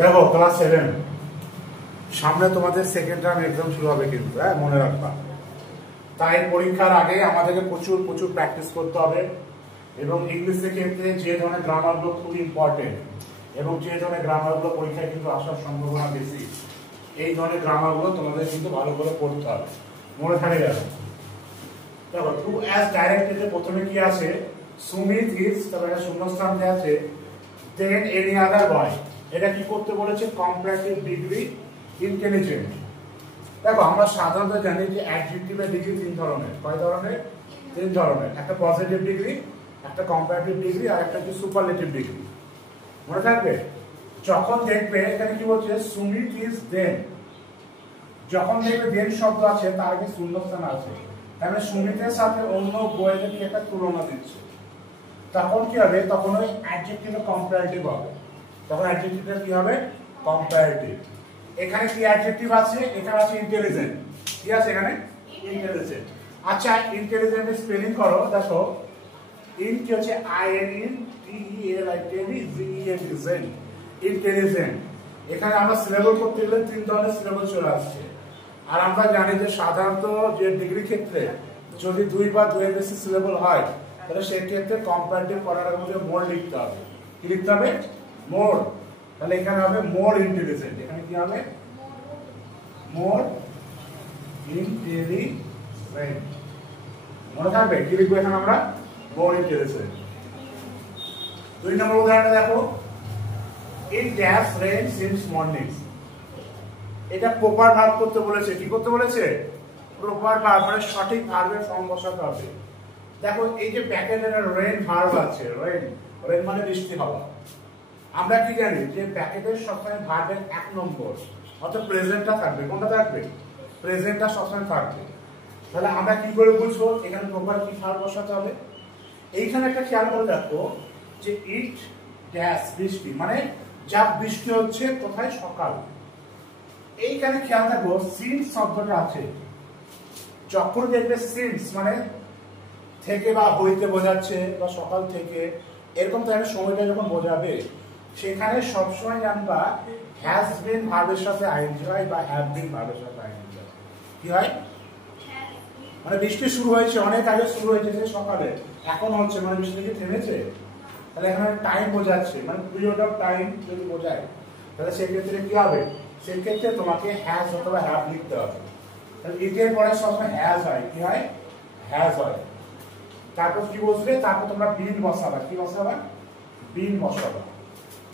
দেখো ক্লাস 7 সামনে তোমাদের সেকেন্ড টার্ম এক্সাম শুরু হবে কিন্তু মনে রাখবা। তাই পরীক্ষার আগে আমাদেরকে প্রচুর প্রচুর প্র্যাকটিস করতে হবে এবং ইংলিশের ক্ষেত্রে যে ধরনের গ্রামারগুলো খুবই ইম্পর্টেন্ট এবং যে ধরনের গ্রামারগুলো পরীক্ষায় কিন্তু আসার সম্ভাবনা বেশি, এই ধরনের গ্রামারগুলো তোমাদের কিন্তু ভালো করে পড়তে হবে, মনে থাকে যাবে। দেখো টু অ্যাজ ডাইরেক্টলি প্রথমে কি আছে, সুমিত ইজ, তবে একটা শূন্যস্থান দেওয়া আছে, দেন এনি আদার বয়। এটা কি করতে বলেছে? Comparative degree intelligent. দেখো আমরা সাধারণত জানি যে অ্যাডজেক্টিভের ডিগ্রি তিন ধরনের। কয় ধরনের? তিন ধরনের। একটা পজিটিভ ডিগ্রি, একটা কম্পারেটিভ ডিগ্রি, আর একটা হচ্ছে সুপারলেটিভ ডিগ্রি। মনে থাকবে? যখন দেখবে এখানে কি বলছে, সুমিত ইজ দেন, যখন দেখবে দেন শব্দ আছে তার আগে শূন্যস্থান আছে, তাহলে সুমিতের সাথে অন্য বইয়ের কি একটা তুলনা দিচ্ছে, তখন কি হবে? তখন ওই অ্যাডজেক্টিভে কম্পারেটিভ হবে। তখন অ্যাডজেক্টিভটা কি হবে? কম্পারেটিভ। এখানে কি অ্যাডজেক্টিভ আছে? এখানে আছে ইন্টেলিজেন্ট। কি আছে এখানে? ইন্টেলিজেন্ট। আচ্ছা, ইন্টেলিজেন্টের স্পেলিং করো। দেখো ইন কি হচ্ছে? I N in T E L I T E G E N T gent, intelligent. এখানে আমরা সিলেবল করতে গেলে তিন ধরনের সিলেবল চলে আসছে। আর আমরা জানি যে সাধারণত যে ডিগ্রি ক্ষেত্রে যদি দুই বা দুইয়ের বেশি সিলেবল হয়, তাহলে সেই ক্ষেত্রে কম্পারেটিভ করার মধ্যে মোর লিখতে হবে। কি লিখতে হবে? মোর। তাহলে এখানে হবে মোর ইন্টেলিজেন্ট। এখানে কি হবে? More intelligent. মনে থাকবে কি লিখবো এখানে আমরা? More intelligent. দুই নম্বর উদাহরণটা দেখো, in dash rain since morning. এটা প্রপার ভার্ব করতে বলেছে। কি করতে বলেছে? প্রপার ভার্ব, মানে সঠিক ভার্বের ফর্ম বসাতে হবে। দেখো এই যে ব্যাকেটের রেইন ভার্ব আছে, রেইন, রেইন মানে বৃষ্টি হওয়া। আমরা কি জানি যে ব্যাকেটের সবসময় ভার্বের এক নম্বর অর্থাৎ প্রেজেন্টটা থাকবে। কোনটা থাকবে? প্রেজেন্টটা সবসময় থাকবে। তাহলে আমরা কি করে বুঝবো এখানে প্রপার কি ভার্ব বসাতে হবে? এইখানে একটা খেয়াল করে দেখো যে ইট ড্যাশ বৃষ্টি, মানে যা বৃষ্টি হচ্ছে কোথায়? সকাল। এইখানে খেয়াল থাকবো সিন্স শব্দটা আছে। যখন দেখবে সিন্স মানে থেকে বা হইতে বোঝাচ্ছে বা সকাল থেকে, এরকম তাহলে সময়টা যখন বোঝাবে সেখানে সবসময় জানবা হ্যাজ বিন ভার্বের সাথে আইএনজি হয় বা হ্যাভ বিন ভার্বের সাথে আইএনজি হয়। কি হয়? মানে বৃষ্টি শুরু হয়েছে, অনেক আগে শুরু হয়েছে, সকালে, এখন হচ্ছে, মানে বৃষ্টি কি থেমেছে? তাহলে এখানে টাইম বোঝাচ্ছে, মানে পিরিয়ড অফ টাইম যদি বোঝায়, তাহলে সেক্ষেত্রে কি হবে? সেক্ষেত্রে তোমাকে হ্যাজ অথবা হ্যাভ লিখতে হবে। তাহলে ইটের পরে সবসময় হ্যাজ হয়। কি হয়? হ্যাজ হয়। তারপর কি বসবে? তারপর তোমরা বিন বসাবা। কি বসাবা? বিন বসাবা।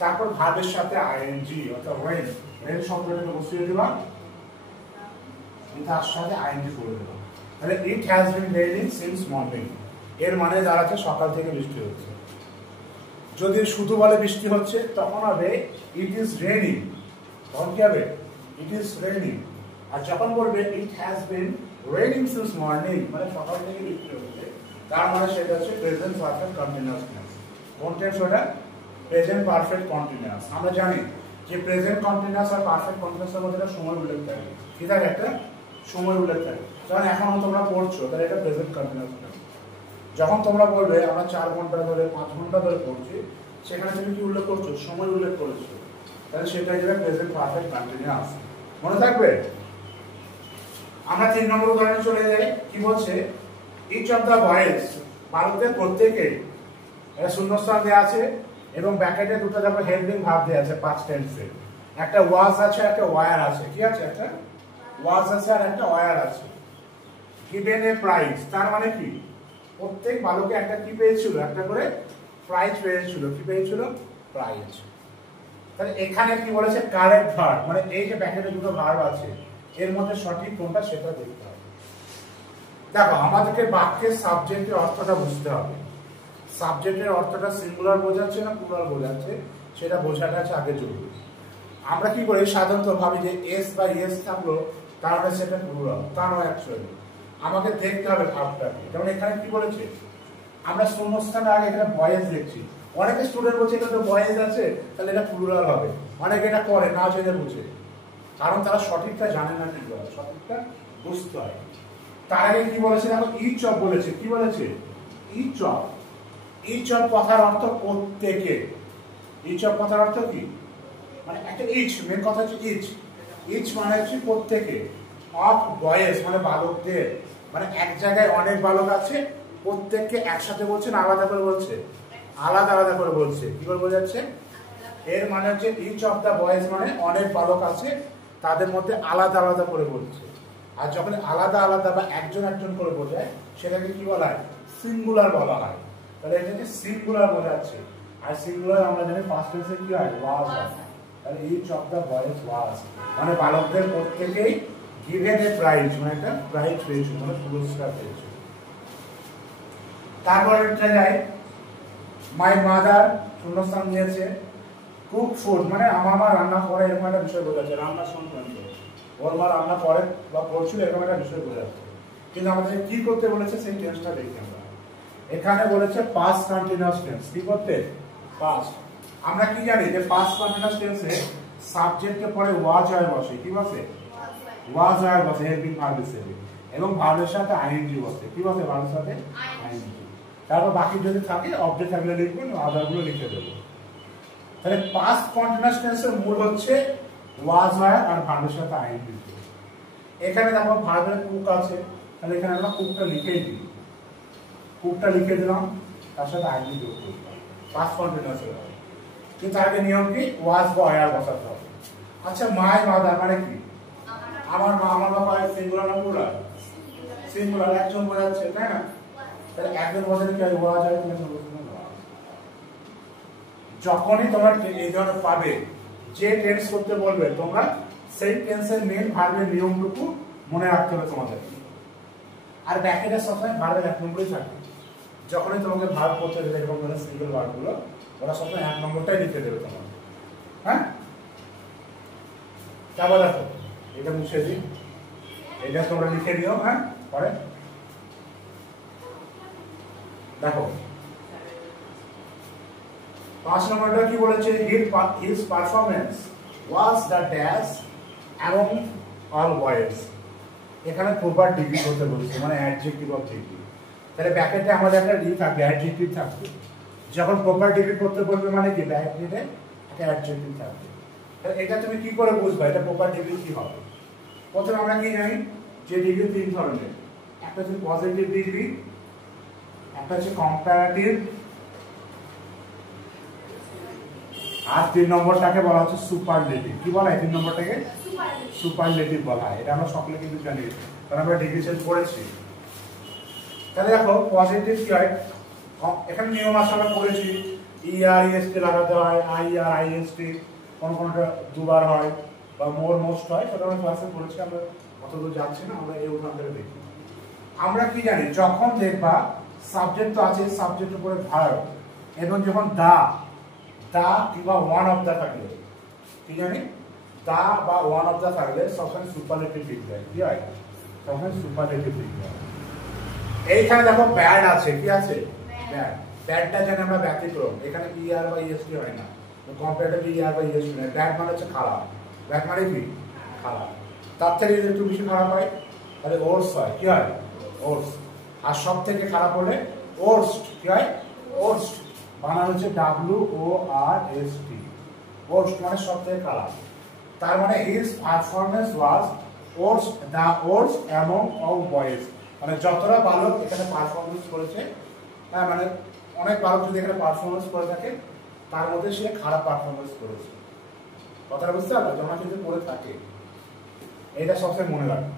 তারপর ভার্বের সাথে আইএনজি অর্থাৎ রেন, রেন শব্দটাকে বসিয়ে দিবা, তার সাথে আইএনজি করে দেবা। তাহলে it has been raining since morning, এর মানে দাঁড়াচ্ছে সকাল থেকে বৃষ্টি হচ্ছে। যদি শুধু বলে বৃষ্টি হচ্ছে তখন হবে ইট ইজ রেইনিং। তখন কি হবে? It is raining. আর যখন বলবে it has been raining since morning, মানে সকাল থেকে বৃষ্টি হচ্ছে, তার মানে সেটা হচ্ছে প্রেজেন্ট পারফেক্ট কন্টিনিউয়াস টেন্স। কোন টেন্স ওটা? Present perfect continuous. আমরা জানি যে প্রেজেন্ট কন্টিনিউয়াস আর পারফেক্ট কন্টিনিউয়াসের মধ্যে সময় উল্লেখ থাকে। কি থাকে? একটা সময় উল্লেখ থাকে। কারণ এখন তোমরা পড়ছো, তাহলে এটা প্রেজেন্ট কন্টিনিউয়াস টেন্স। যখন তোমরা বলবে আমরা 4 ঘন্টা ধরে 5 ঘন্টা ধরে পড়ছি, সেখানে তুমি কি উল্লেখ করছো? সময় উল্লেখ করেছো, তাহলে সেটা হচ্ছে প্রেজেন্ট পারফেক্ট কন্টিনিউয়াস। মনে থাকবে? আমরা 3 নম্বর উদাহরণে চলে যাই। কি বলছে? ইচ অফ দ্য বয়েজ, বালকদের প্রত্যেকে, এটা শূন্যস্থান দেওয়া আছে এবং ব্র্যাকেটে দুটো দেখো হেল্পিং ভার্ব দেওয়া আছে পাস্ট টেন্সে। একটা ওয়াজ আছে, একটা ওয়ার আছে। কি আছে? একটা ওয়াজ আছে আর একটা ওয়ার আছে। গিভেন এ প্রাইজ, তার মানে কি? প্রত্যেক বালকে একটা কি পেয়েছিল? একটা করে প্রাইজ পেয়েছিল। কি পেয়েছিল? প্রাইজ। তাহলে এখানে কি বলেছে? কারেক্ট ভার্ব, মানে এই যে ব্র্যাকেটে দুটো ভার্ব আছে এর মধ্যে সঠিক কোনটা সেটা দেখতে হবে। দেখো আমাদেরকে বাক্যের সাবজেক্টের অর্থটা বুঝতে হবে। সাবজেক্টের অর্থটা সিঙ্গুলার বোঝাচ্ছে না প্লুরাল বোঝাচ্ছে, সেটা বোঝাটা আছে আগে জরুরি। আমরা কি করি? সাধারণত ভাবি যে এস বা ইয়েস থাকলো তার মানে সেটা প্লুরাল। তা নয়, অ্যাকচুয়ালি আমাকে দেখতে হবে ভাবটাকে। যেমন এখানে কি বলেছে? আমরা শূন্যস্থানে আগে এখানে বয়েজ দেখছি। অনেকে স্টুডেন্ট বলছে এটা তো বয়েজ আছে, তাহলে এটা প্লুরাল হবে। অনেকে এটা করে না জেনে বুঝে, কারণ তারা সঠিকটা জানে না। কি বলে? সঠিকটা বুঝতে হয়। তার আগে কি বলেছে? দেখো ইচ অফ বলেছে। কি বলেছে? Each of. ইচ অফ কথার অর্থ প্রত্যেকে। ইচ অফ কথার অর্থ কি? মানে একটা ইচ, মেন কথা হচ্ছে ইচ। ইচ মানে হচ্ছে প্রত্যেকে, অফ বয়েজ মানে বালকদের, মানে এক জায়গায় অনেক বালক আছে, প্রত্যেককে একসাথে বলছে না আলাদা করে বলছে? আলাদা আলাদা করে বলছে। কি করে বোঝাচ্ছে? এর মানে হচ্ছে ইচ অফ দ্য বয়েজ মানে অনেক বালক আছে, তাদের মধ্যে আলাদা আলাদা করে বলছে। আর যখন আলাদা আলাদা বা একজন একজন করে বোঝায় সেটাকে কি বলা হয়? সিঙ্গুলার বলা হয়। তাহলে এটাকে সিঙ্গুলার বোঝাচ্ছে। আর সিঙ্গুলার আমরা জানি ফার্স্ট টেন্সে কি হয়? ওয়াজ হয়। তাহলে ইচ অফ দ্য বয়েজ ওয়াজ মানে বালকদের প্রত্যেকেই গিভেন এ প্রাইজ, মানে একটা প্রাইজ পেয়েছে, মানে পুরস্কার পেয়েছে। তারপর এটা যায় মাই মাদার শূন্যস্থান দিয়েছে, কুক ফুড মানে আমার মা রান্না করে, এরকম একটা বিষয় বোঝাচ্ছে, রান্না সংক্রান্ত। ওর মা রান্না করে বা করছিল এরকম একটা বিষয় বোঝাচ্ছে। কিন্তু আমাদের কি করতে বলেছে সেই টেন্সটা দেখি আমরা। এখানে বলেছে পাস্ট কন্টিনিউয়াস টেন্স। কি করতে? পাস্ট। আমরা কি জানি যে পাস্ট কন্টিনিউয়াস টেন্সে সাবজেক্টের পরে ওয়াজ হয় বসে। কি বসে? ওয়াজ হয় বসে, হেল্পিং ভার্ব হিসেবে, এবং ভার্বের সাথে আইএনজি বসে। কি বসে ভার্বের সাথে? আইএনজি। তারপর বাকি যদি থাকে অবজেক্ট থাকলে লিখবেন, আদারগুলো লিখে দেবো। তাহলে পাস্ট কন্টিনিউয়াস টেন্সের মূল হচ্ছে ওয়াজ হয় আর ভার্বের সাথে আইএনজি। এখানে দেখো ভার্বের কুক আছে, তাহলে এখানে আমরা কুকটা লিখেই দিই। কুকটা লিখে দিলাম, তার সাথে আইএনজি যোগ করলাম, পাস্ট কন্টিনিউয়াস হবে। কিন্তু আগে নিয়ম কি? ওয়াজ বা আর বসাতে হবে। আচ্ছা মাই মাদার মানে কি? আমার মা। আমার বাবা সিঙ্গুলার না প্লুরাল? সিঙ্গুলার, একজন বোঝাচ্ছে, তাই না? তাহলে একজন বোঝালে কি ওয়াজ হয়? যখনই তোমরা এই ধরনের পাবে যে টেন্স করতে বলবে, তোমরা সেই টেন্সের মেন ভার্বের নিয়মটুকু মনে রাখতে হবে তোমাদের। আর ব্যাকেটে সবসময় ভার্বের এক নম্বরই থাকে। যখনই তোমাকে ভার্ব করতে দেবে এরকম ধরনের সিঙ্গেল ভার্বগুলো, ওরা সবসময় এক নম্বরটাই লিখে দেবে তোমার। হ্যাঁ, তারপর দেখো এটা মুছে দিই, এটা তোমরা লিখে দিও। হ্যাঁ, পরে দেখো 5 নম্বরটা কি বলেছে? his performance was the dash among all boys। এখানে প্রপার ডিগ্রি করতে বলেছে, মানে অ্যাডজেক্টিভ অফ ডিগ্রি। তাহলে ব্যাকেটে আমাদের একটা ডিগ্রি থাকবে, অ্যাডজেক্টিভ থাকবে। যখন প্রপার ডিগ্রি করতে বলবে মানে কি? ব্যাকেটে একটা অ্যাডজেক্টিভ থাকবে। তাহলে এটা তুমি কি করে বুঝবে এটা প্রপার ডিগ্রি কি হবে? প্রথমে আমরা কি জানি যে ডিগ্রি 3 ধরনের। একটা হচ্ছে পজিটিভ ডিগ্রি, একটা হচ্ছে কম্পারেটিভ, আর 3 নম্বরটাকে বলা হচ্ছে সুপারলেটিভ। কি বলা হয় 3 নম্বরটাকে? সুপারলেটিভ বলা হয়। এটা আমরা সকলে কিন্তু জানি, কারণ আমরা ডিগ্রি চেঞ্জ করেছি। তাহলে দেখো পজিটিভ কি হয়? এখানে নিয়ম আছে, আমরা পড়েছি ইআর ইএসটি লাগাতে হয়, আইআর আইএসটি, কোনটা দুবার হয় বা মোর মোস্ট হয়, সেটা আমরা ক্লাসে পড়েছি। আমরা অতদূর যাচ্ছি না, আমরা এই উদাহরণ থেকে দেখি। আমরা কি জানি যখন দেখবা সাবজেক্ট তো আছে, সাবজেক্টের উপরে ভার্ব, এবং যখন দা কিংবা ওয়ান অফ দা থাকলে, কি জানি দা বা ওয়ান অফ দা থাকলে সবসময় সুপারলেটিভ লিখতে হয়। কি হয়? সবসময় সুপারলেটিভ লিখতে হয়। এইখানে দেখো ব্যাড আছে। কি আছে? ব্যাড। ব্যাডটা জানি আমরা ব্যতিক্রম, এখানে ইআর বা ইএসটি হয় না, কম্পারেটিভ ইআর বা ইএসটি হয়। ব্যাড মানে হচ্ছে খারাপ। ব্যাড মানে কি? খারাপ। তার থেকে যদি একটু বেশি খারাপ হয় তাহলে ওর্স হয়। কি হয়? ওর্স। আর সব থেকে খারাপ হলে ওর্স্ট। কি হয়? ওর্স্ট। বানান হচ্ছে WORST। ওর্স্ট মানে সব থেকে খারাপ। তার মানে his performance was worst, the worst among all boys. মানে যতটা বালক এখানে পারফরমেন্স করেছে, হ্যাঁ মানে অনেক বালক যদি এখানে পারফরমেন্স করে থাকে তার মধ্যে সে খারাপ পারফরমেন্স করেছে। কথাটা বুঝতে পারবে? তোমরা কিন্তু করে থাকে, এটা সবসময় মনে রাখবে।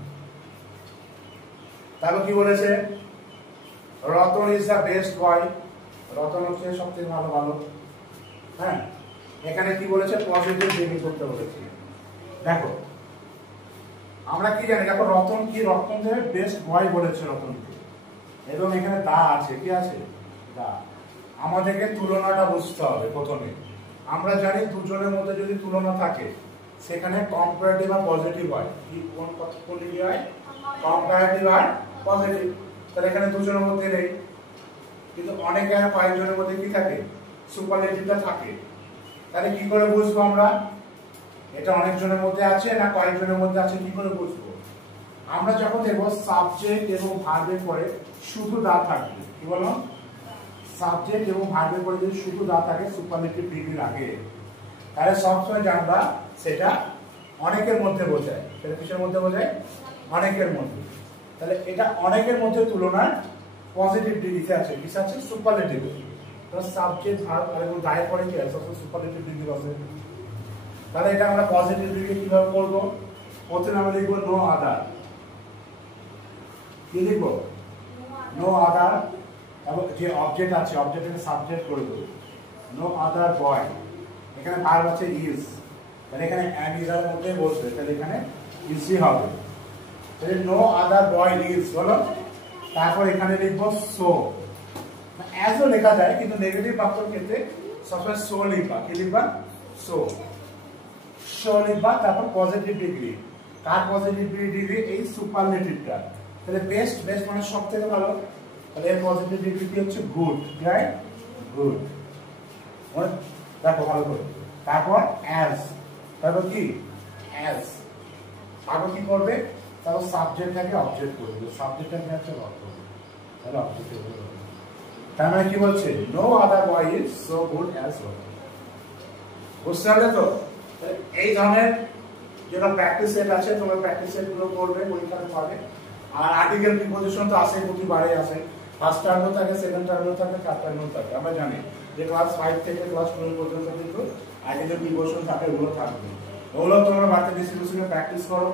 তারপর কি বলেছে? Ratan is the best boy. Ratan হচ্ছে সবথেকে ভালো বালক। হ্যাঁ, এখানে কি বলেছে? পজিটিভ ডিগ্রি করতে বলেছে। দেখো আমরা কি জানি, দেখো রতন কি? রতনকে বেস্ট বয় বলেছে রতনকে, এবং এখানে দা আছে। কি আছে? দা। আমাদেরকে তুলনাটা বুঝতে হবে প্রথমে। আমরা জানি দুজনের মধ্যে যদি তুলনা থাকে সেখানে কম্পারেটিভ আর পজিটিভ হয়। কি কোন ডিগ্রি হয়? কম্পারেটিভ আর পজিটিভ। তাহলে এখানে দুজনের মধ্যে নেই, কিন্তু অনেক কয়েকজনের মধ্যে কি থাকে? সুপারলেটিভটা থাকে। তাহলে কি করে বুঝবো আমরা এটা অনেকজনের মধ্যে আছে না কয়েকজনের মধ্যে আছে? কি করে বুঝবো? আমরা যখন দেখবো সাবজেক্ট এবং ভার্বের পরে শুধু দা থাকবে। কি বলো? সাবজেক্ট এবং ভার্বের পরে যদি শুধু দা থাকে সুপারলেটিভ ডিগ্রির আগে, তাহলে সবসময় জানবা সেটা অনেকের মধ্যে বোঝায়। সেটা কিসের মধ্যে বোঝায়? অনেকের মধ্যে। তাহলে এটা অনেকের মধ্যে তুলনায় পজিটিভ ডিগ্রিতে আছে। কিসে আছে? সুপারলেটিভ। তো সাবজেক্ট ভার্ব আর এবং দায়ের পরে কি আছে? সুপারলেটিভ ডিগ্রি আছে। তাহলে এটা আমরা পজিটিভ ডিগ্রি কিভাবে করব? প্রথমে আমরা লিখব নো আদার। কি লিখব? No other. এবং যে অবজেক্ট আছে অবজেক্টকে সাবজেক্ট করে দেব। নো আদার বয়। এখানে ভার্ব আছে ইজ, তাহলে এখানে অ্যান্ড ইজ এর মধ্যে বসবে, তাহলে এখানে ইজই হবে। তাহলে নো আদার বয় ইজ হলো। তারপর এখানে লিখব সো। অ্যাজও লেখা যায় কিন্তু নেগেটিভ বাক্যের ক্ষেত্রে সবসময় সো লিখবা। কি লিখবা? সো। সো লিখবা। তারপর পজিটিভ ডিগ্রি। কার পজিটিভ ডিগ্রি? এই সুপারলেটিভটা। তাহলে বেস্ট, বেস্ট মানে সব থেকে ভালো। তাহলে এর পজিটিভ ডিগ্রি কি হচ্ছে? Good, right? গুড। দেখো ভালো করে। তারপর অ্যাজ। তারপর কি? অ্যাজ। তারপর কি করবে? তারপর সাবজেক্টটাকে অবজেক্ট করবে। সাবজেক্টটাকে হচ্ছে ভার্ব করবে। তাহলে অবজেক্ট করবে। তার মানে কি বলছে? No other boy is so good as well. বুঝতে পারলে তো? এই ধরনের যেটা প্র্যাকটিস সেট আছে, তোমরা প্র্যাকটিস সেট গুলো করবে, পরীক্ষাতে পাবে। আর আর্টিকেল প্রিপোজিশন তো আসে, প্রতিবারে আসে। ফার্স্ট টার্মও থাকে, সেকেন্ড টার্মও থাকে, থার্ড টার্মও থাকে। আমরা জানি যে ক্লাস 5 থেকে ক্লাস 12 পর্যন্ত কিন্তু আর্টিকেল প্রিপোজিশন থাকে, ওগুলো থাকবে। ওগুলো তোমরা বাড়িতে বেশি বেশি প্র্যাকটিস করো,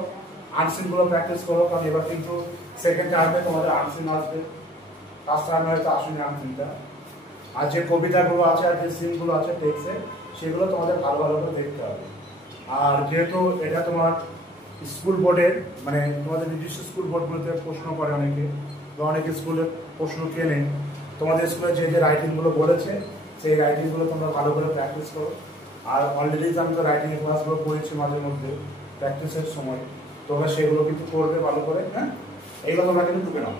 আনসিন গুলো প্র্যাকটিস করো। কারণ এবার কিন্তু সেকেন্ড টার্মে তোমাদের আনসিন আসবে, ফার্স্ট টার্মে হয়তো আসেনি আনসিনটা। আর যে কবিতাগুলো আছে আর যে সিনগুলো আছে টেক্সটে, সেগুলো তোমাদের ভালো ভালো করে দেখতে হবে। আর যেহেতু এটা তোমার স্কুল বোর্ডের, মানে তোমাদের নির্দিষ্ট স্কুল বোর্ডগুলোতে প্রশ্ন করে অনেকে, বা অনেকে স্কুলে প্রশ্ন কেনে, তোমাদের স্কুলে যে যে রাইটিংগুলো বলেছে সেই রাইটিংগুলো তোমরা ভালো করে প্র্যাকটিস করো। আর অলরেডি আমি তো রাইটিং ক্লাসগুলো পড়েছি মাঝে মধ্যে প্র্যাকটিসের সময়, তোমরা সেগুলো কিন্তু করবে ভালো করে। হ্যাঁ, এইগুলো তোমরা কিন্তু টুকে নাও।